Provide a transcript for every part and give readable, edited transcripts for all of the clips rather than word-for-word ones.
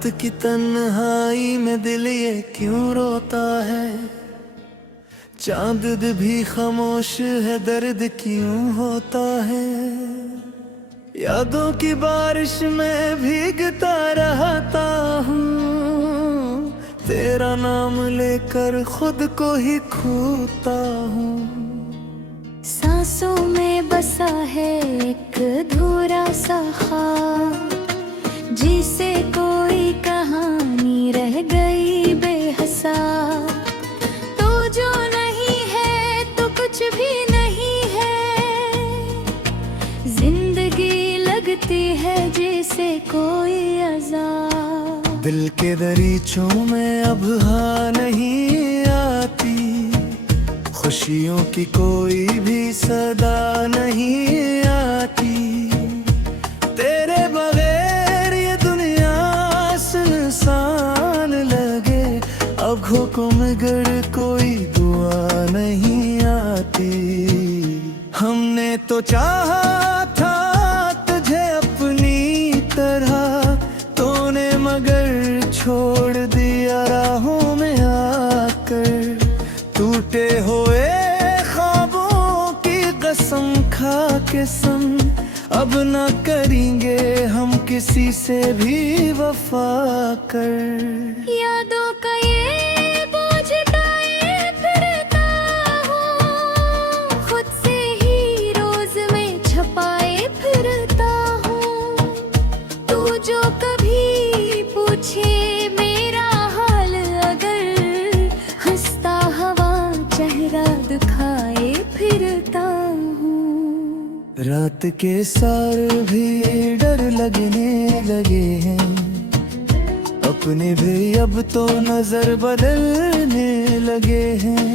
रात की तन्हाई में दिल ये क्यों रोता है, चांद भी खामोश है, दर्द क्यों होता है। यादों की बारिश में भीगता रहता हूँ, तेरा नाम लेकर खुद को ही खोता हूँ। सांसों में बसा है एक अधूरा सा ख्वाब, जिसे कोई कहानी रह गई बेहसा। तो जो नहीं है तो कुछ भी नहीं है, जिंदगी लगती है जैसे कोई अज़ाब। दिल के दरीचों में अब हाँ नहीं आती, खुशियों की कोई भी सदा नहीं आती। तेरे बगैर ये दुनिया सुनसान लगे, आँखों में गड़ कोई दुआ नहीं आती। हमने तो चाहा था तुझे अपनी तरह, तूने मगर छोड़ दिया राहों में आकर। टूटे हुए ख्वाबों की कसम खा के सुन, अब ना करेंगे हम किसी से भी वफा कर। यादों का ये बोझ उठाए फिरता हूँ, खुद से ही रोज में छपाए फिरता हूँ। तू जो कभी पूछे मेरा हाल अगर, हंसता हवा चेहरा दिखाए फिरता हूँ। रात के सारे भी डर लगने लगे हैं, अपने भी अब तो नजर बदलने लगे हैं।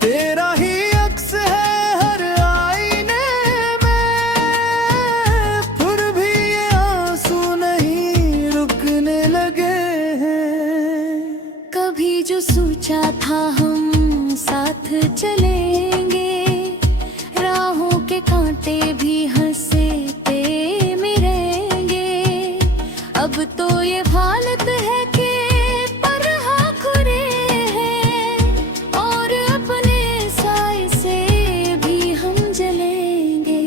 तेरा ही अक्स है हर आईने में, फिर भी ये आंसू नहीं रुकने लगे हैं। कभी जो सोचा था हम साथ चलेंगे, राहों के कांटे भी हंसते मिलेंगे। अब तो ये हालत है कि परहा खुरे हैं, और अपने साए से भी हम जलेंगे।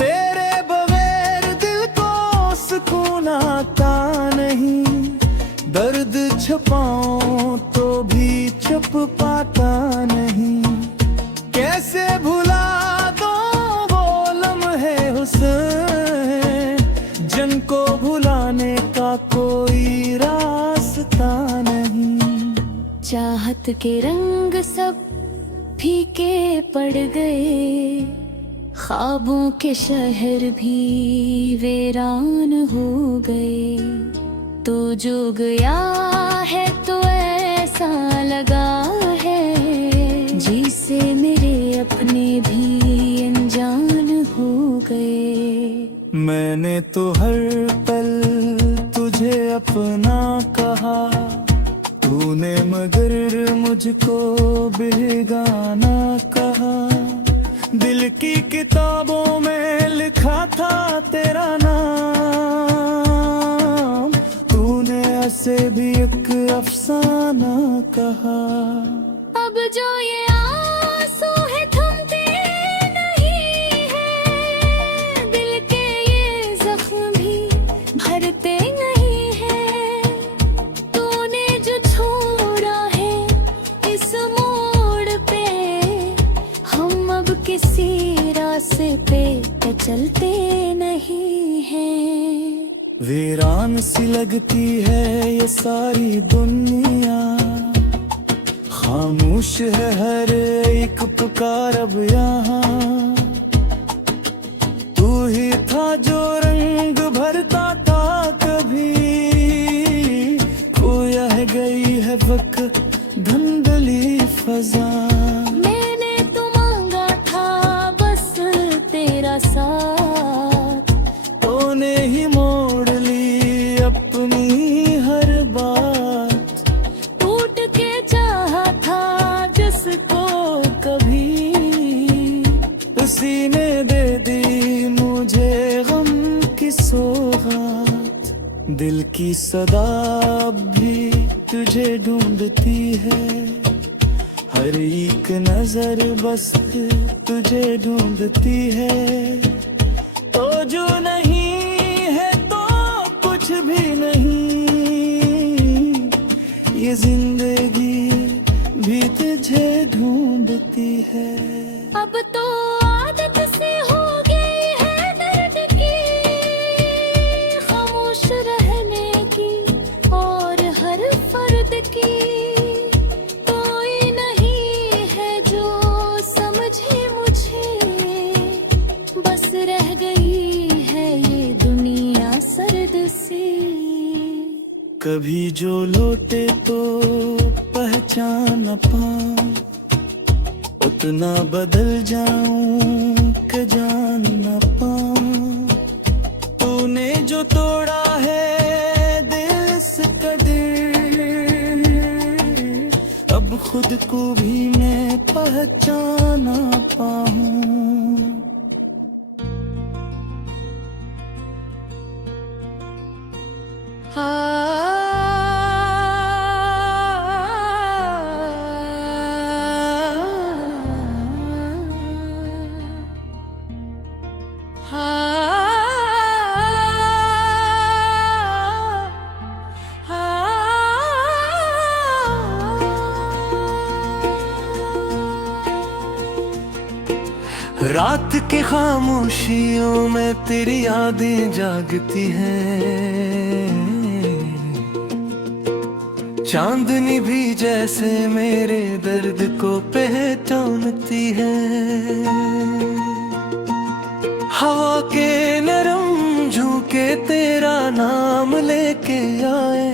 तेरे बगैर दिल को सुकून आता नहीं, दर्द छुपाऊं तो भी छुप पाता नहीं। कैसे भुला दो वो लम्हे हुस्न, जिनको भुलाने का कोई रास्ता नहीं। चाहत के रंग सब फीके पड़ गए, ख्वाबों के शहर भी वीरान हो गए। तो जो गया है तो ऐसा लगा है, जिसे मेरे अपने भी अनजान हो गए। मैंने तो हर पल तुझे अपना कहा, तूने मगर मुझको बेगाना कहा। दिल की किताबों में लिखा था तेरा नाम, तूने ऐसे भी एक अफसाना कहा। अब जो ये आंसू है थमते नहीं है, दिल के ये जख्म भी भरते नहीं है। तूने जो छोड़ा है इस मोड़ पे, हम अब किसी रास्ते पे चलते नहीं हैं। वीरान सी लगती है ये सारी दुनिया, खामोश है हर एक पुकार अब यहाँ। तू ही था जो रंग भरता था कभी, खोया है गई है वक्त धुंधली फजा। मैंने तो मांगा था बस तेरा साथ, तूने ही मोड़ ली अपनी हर बात। टूट के चाहा था जिसको कभी, उसी ने दे दी मुझे गम दिल की सदा अब भी तुझे ढूंढती है, हर एक नजर बस तुझे ढूंढती है। तो जो नहीं है तो कुछ भी नहीं, ये जिंदगी भी तुझे ढूंढती है। अब तो आदत से हो गई है दर्द की, खामोश रहने की और हर फर्द की। कोई नहीं है जो समझे मुझे, बस रह गई है ये दुनिया सर्द सी। कभी जो लौटे तो पहचान न पाऊं, उतना बदल जाऊं कि जान न पाऊं। तूने जो तोड़ा है दिल से कदर, अब खुद को भी मैं पहचान ना पाऊं। रात की खामोशियों में तेरी यादें जागती हैं, चांदनी भी जैसे मेरे दर्द को पहचानती है। हवा के नरम झोंके तेरा नाम लेके आए,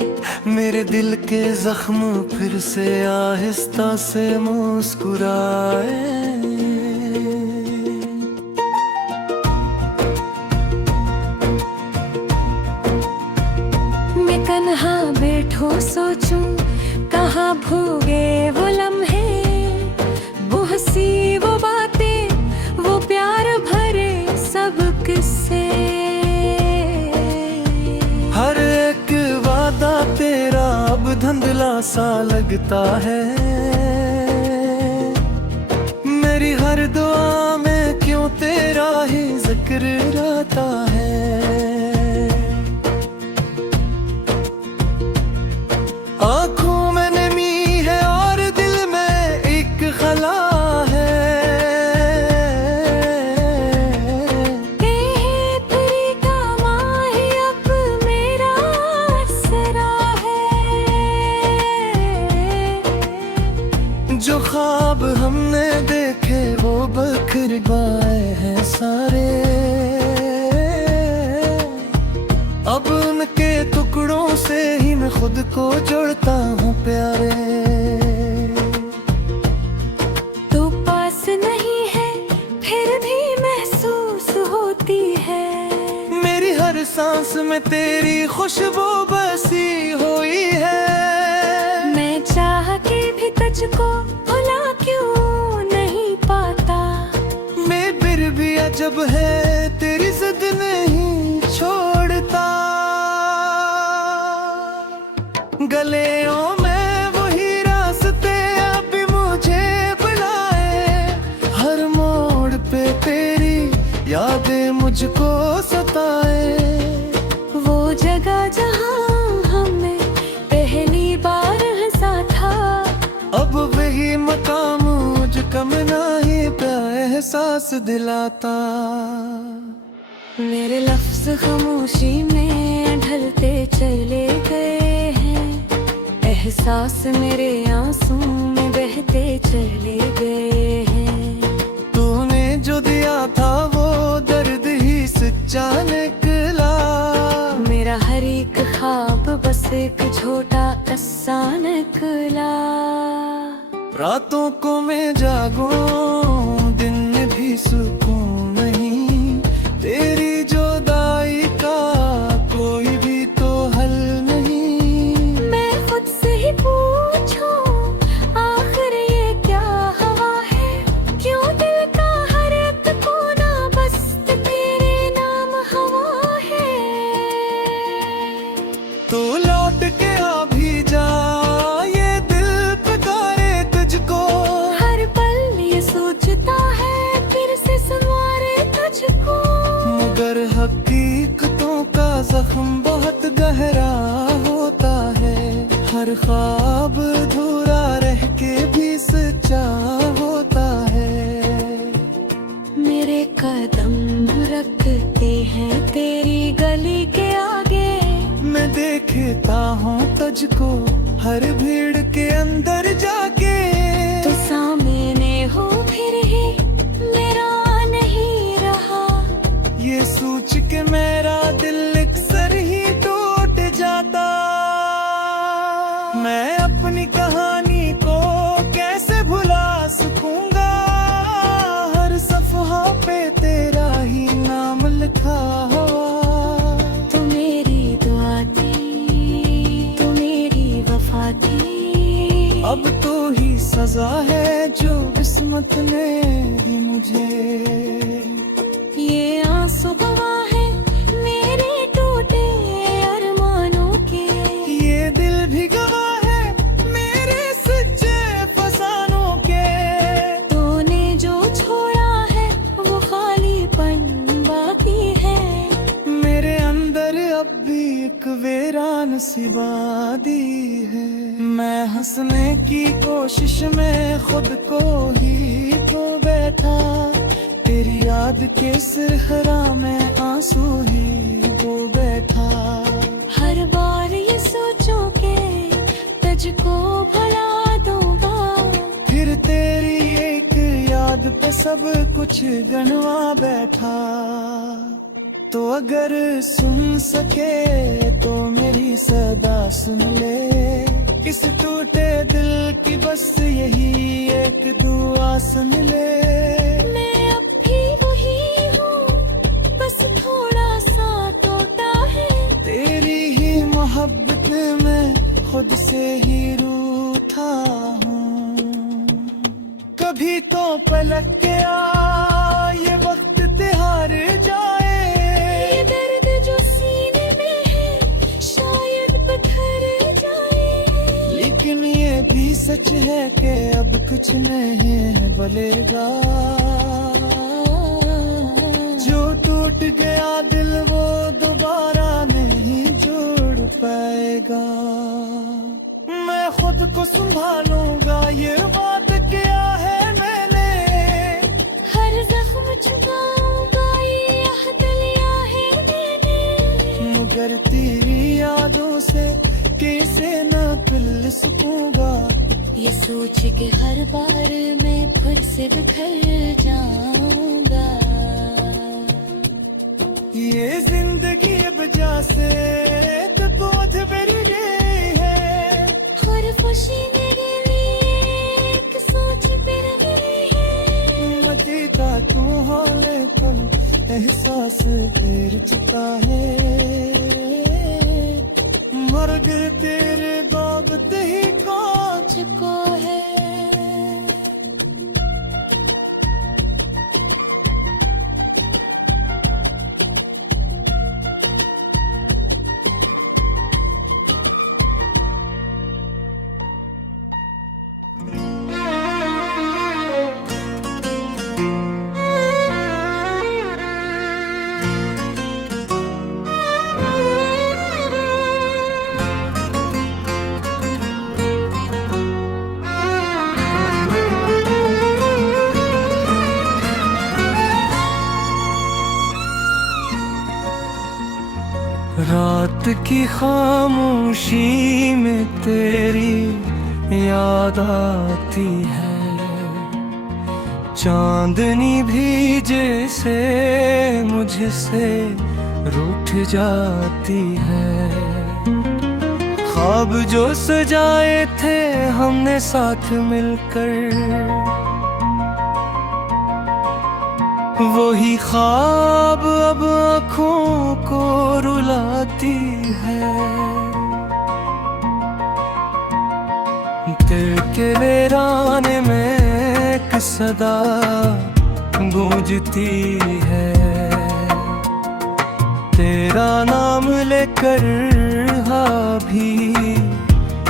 मेरे दिल के जख्म फिर से आहिस्ता से मुस्कुराए। कन्हा बैठो सोचूं कहाँ भूगे वो लम्हे, वो हंसी वो बातें वो प्यार भरे सब किस्से। हर एक वादा तेरा अब धुंधला सा लगता है, मेरी हर दुआ में क्यों तेरा ही जिक्र रहता है। आँखों में नमी है और दिल में एक खला है, तेरी का माही अब मेरा सरा है। जो ख्वाब हमने देखे वो बखर गए हैं सारे, अब उनके टुकड़ों से ही मैं खुद को जोड़ता हूँ प्यारे। तू पास नहीं है फिर भी महसूस होती है, मेरी हर सांस में तेरी खुशबू बसी हुई है। मैं चाह के भी तुझको भुला क्यों नहीं पाता, मैं फिर भी अजब है तेरी जिद नहीं छोड़ता। गलियों में वही रास्ते अभी मुझे बुलाए, हर मोड़ पे तेरी यादें मुझको सताए। वो जगह जहाँ हमने पहली बार हंसा था, अब वही मकाम मुझ कम नहीं पे एहसास दिलाता। मेरे लफ्ज खामोशी में ढलते चले गए हैं, एहसास मेरे आंसू में बहते चले गए हैं। तूने जो दिया था वो दर्द ही सच्चा निकला, मेरा हर एक ख्वाब बस एक छोटा किस्सा निकला। रातों को मैं जागूं दिन में भी सुकून नहीं, तेरी जुदाई का कोई भी तो हल नहीं। मैं खुद से ही पूछूं आखिर ये क्या हवा है, क्यों दिल का हर एक कोना बस तेरे नाम हवा है। सुनहरा होता है, हर ख्वाब अधूरा रह के भी सच्चा होता है। मेरे कदम रखते हैं तेरी गली के आगे, मैं देखता हूँ तुझको हर भीड़ के अंदर जाके। तो सामने हो फिर ही मेरा नहीं रहा, ये सोच के मेरा दिल अक्सर ही टूट जाता। मैं अपनी कहानी को कैसे भुला सकूंगा, हर सफ़हा पे तेरा ही नाम लिखा हुआ। तू मेरी दुआ थी, तू मेरी वफा थी, अब तो ही सजा है जो किस्मत ने दी मुझे। ये आंसू गवाह है मेरे टूटे अरमानों के, ये दिल भी गवाह है मेरे सच्चे फसानों के। तूने जो छोड़ा है वो खालीपन बाकी है, मेरे अंदर अब भी एक वीरान सी वादी है। मैं हंसने की कोशिश में खुद को ही खो बैठा, तेरी याद के सिरहरा में आंसू ही वो बैठा। हर बार ये सोचो के तुझको भुला दूंगा, फिर तेरी एक याद पे सब कुछ गनवा बैठा। तो अगर सुन सके तो मेरी सदा सुन ले, इस टूटे दिल की बस यही एक दुआ सुन ले। मैं अब भी वही हूँ, बस थोड़ा सा टूटा है। तेरी ही मोहब्बत में खुद से ही रूठा हूँ। कभी तो पलक के आ ये वक्त त्योहार जाए, ये दर्द जो सीने में है शायद पत्थर जाए। लेकिन ये भी सच है कि अब कुछ नहीं बलेगा। जो टूट गया दिल वो दोबारा नहीं जोड़ पाएगा। मैं खुद को संभालूंगा ये बात किया है मैंने, हर जख्म छुपाऊंगा ये अहद लिया है मैंने। मगर तेरी यादों से कैसे न पिल सकूंगा, ये सोच के हर बार मैं फिर से बिखर जाऊंगा। ये जिंदगी वजह से तो बहुत बड़ी है, हर खुशी मेरे लिए एक सोच पे रही है। मती का तू हो लेकिन एहसास देर चुका है। मर्ग तेरे बाबत ही कांच को है रात की खामोशी में तेरी याद आती है, चांदनी भी जैसे मुझसे रूठ जाती है। ख्वाब जो सजाए थे हमने साथ मिलकर, वही ख्वाब अब आँखों को रुलाती है। दिल के वीराने में एक सदा गूंजती है, तेरा नाम लेकर हाँ भी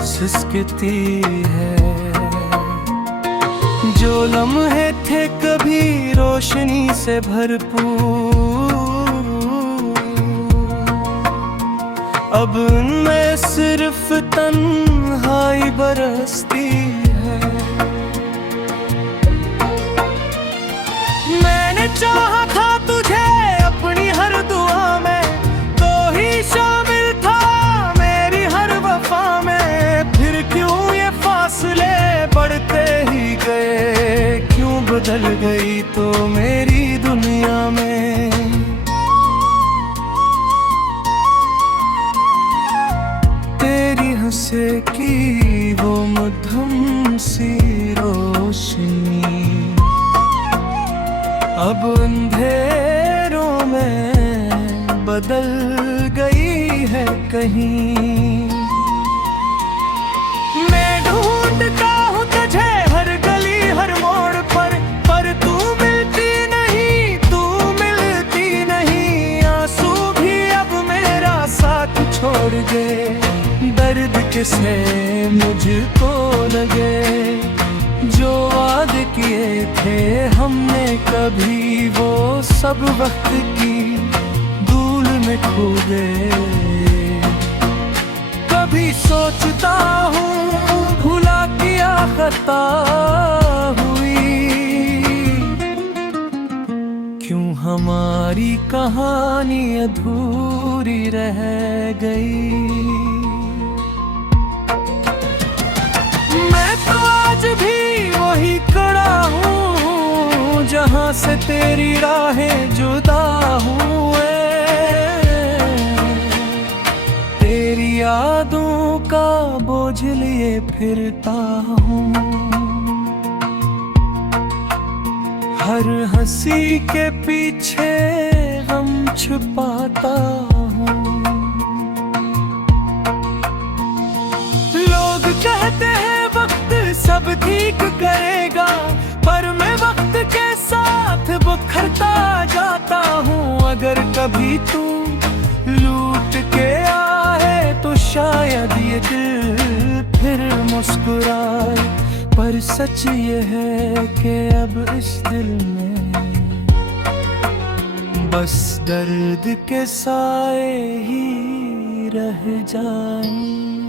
सिसकती है। जो लम्हे थे कभी रोशनी से भरपूर, अब उनमें सिर्फ तन्हाई बरसती है। मैंने चाहा था तुझे अपनी हर दुआ में, तो ही शामिल था मेरी हर वफा में। फिर क्यों ये फासले बढ़ते ही गए, क्यों बदल गई तो मेरी दुनिया में। तेरी हंसे की वो मध्यम सी रोशनी अब अंधेरों में बदल गई है कहीं। मैं ढूंढता हूँ तुझे हर गली हर मोड़ पर तू मिलती नहीं, तू मिलती नहीं। आंसू भी अब मेरा साथ छोड़ गए, दर्द किसे मुझको लगे। जो वादे किए थे हमने कभी, वो सब वक्त की धूल में खो गए। कभी सोचता हूँ भुला किया खता हुई, क्यों हमारी कहानी अधूरी रह गई। मैं तो आज भी वही खड़ा हूँ जहाँ से तेरी राहें जुदा हुए। तेरी यादों का बोझ लिए फिरता हूँ, हर हंसी के पीछे गम छुपाता हूँ। लोग कहते हैं वक्त सब ठीक करेगा, पर मैं वक्त के साथ बिखरता जाता हूँ। अगर कभी तू लूट के आए तो शायद ये दिल फिर मुस्कुराए, पर सच ये है कि अब इस दिल में बस दर्द के साए ही रह जाएं।